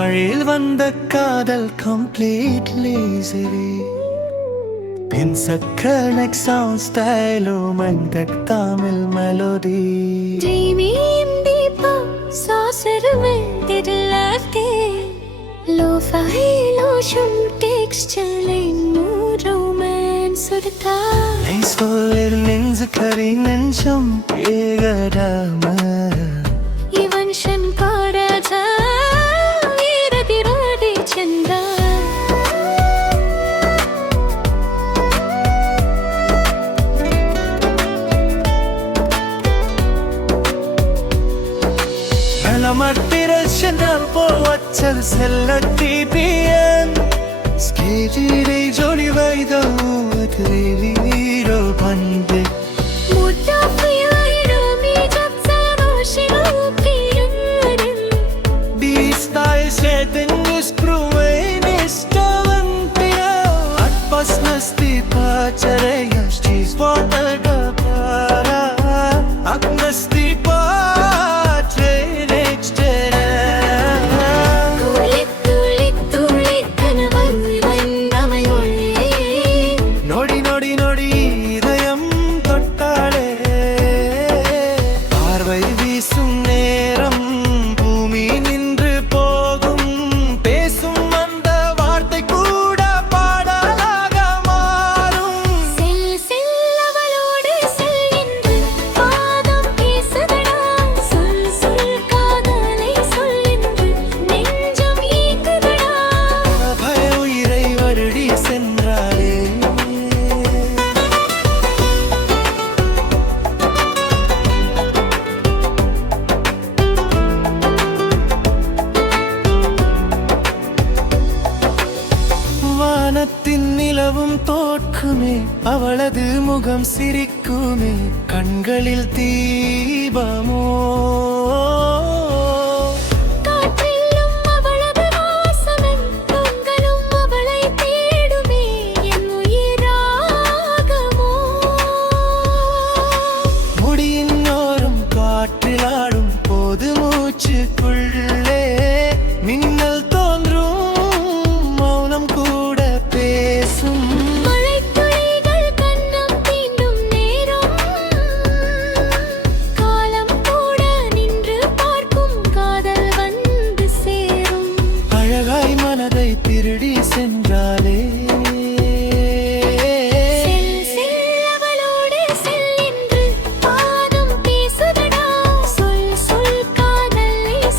மழையில் வந்த காதல் completely சரி பின்சக்க next sound style மந்தக் Tamil melody Dreaming deeper saucer में तेरे left lo-fi lotion texture no romance उड़ता नहीं सोलर निंज करी नंचम ஏகடாம இவன் சங்கராஜா வீரதிராதி சந்தா Namartirashanal po achal sellatibian skejire jodi vaido akreviro bande muda fiyairo mi jab shiro piyaran distai setting screwen istavantia atpas nasti pacharaya she's water para agnasti வானத்தின் நிலவும் தோற்குமே அவளது முகம் சிரிக்குமே கண்களில் தீபமோ காற்றிலும் அவளது வாசனை கண்களும் அவளை தேடுமே என் உயிராகமோ முடியின் ஓரம் காற்றில் ஆடும் போது மூச்சுக்குள்ளே மின்னல் தோன்றும் மௌனம் கூட பேசும் மழைத்துளிகள் கண்ணம் தீண்டும் நேரம் காலம் கூட நின்று பார்க்கும் காதல் வந்து சேரும் அழகாய் மனதை திருடி சென்றாலே செல் அவளோடு செல் என்று பாதம் பேசுதடா சொல் சொல் காதலை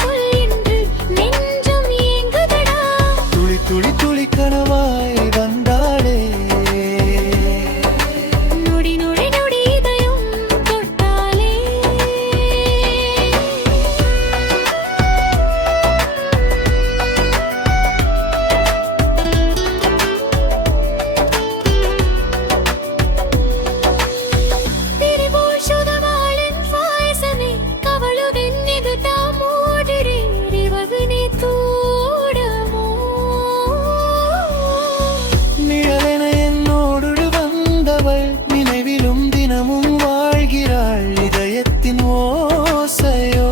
சொல் என்று நெஞ்சம் ஏங்குதடா துளி துளி துளி கனவாய் வந்தாளே நொடி நொடி நொடி இதயம் தொட்டாலே തിരുവോൾ ശുദ്ധവാളൻ ഫായസമേ കവളുകൻ ഇത് താമോടരെ റിവവിനെ തൂടമോ நிழலென என்னோடு வந்தவள் நினைவிலும் தினமும் வாழ்கிறாள் இதயத்தின் ஓசையோ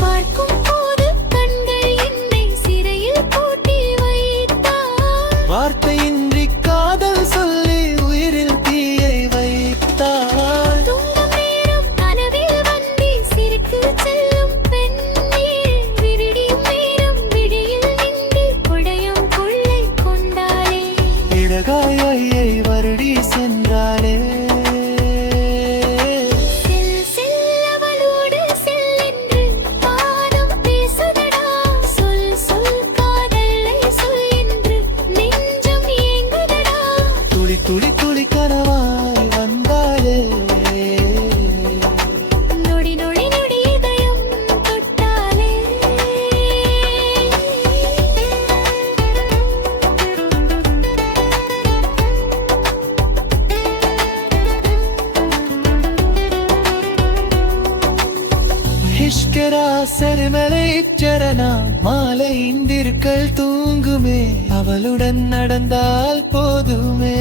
பார்க்கும் போது கண்கள் என்னை சிறையில் பூட்டி வைத்தார் வார்த்தையின்றி காதல் சொல்லி உயிரில் தீயை வைத்தாள் தூங்கும் நேரம் கனவில் வந்தி சிரிக்கு செல்லும் பெண்ணீர் விரிடியும் நேரம் விடியில் நின்று குடையும் கொள்ளை கொண்டாளே இடகாயை வருடி சென்றாளே செல் செல் அவளோடு செல் என்று பாதம் பேசுதடா சொல் சொல் காதலை சொல் என்று நெஞ்சம் ஏங்குதடா துளி துளி துளி கனவாய் வந்தாளே நொடி நொடி நொடி இதயம் தொட்டாலே இஷ்கரா செருமலை சரணா மாலை இந்திருக்கள் தூங்குமே அவளுடன் நடந்தால் போதுமே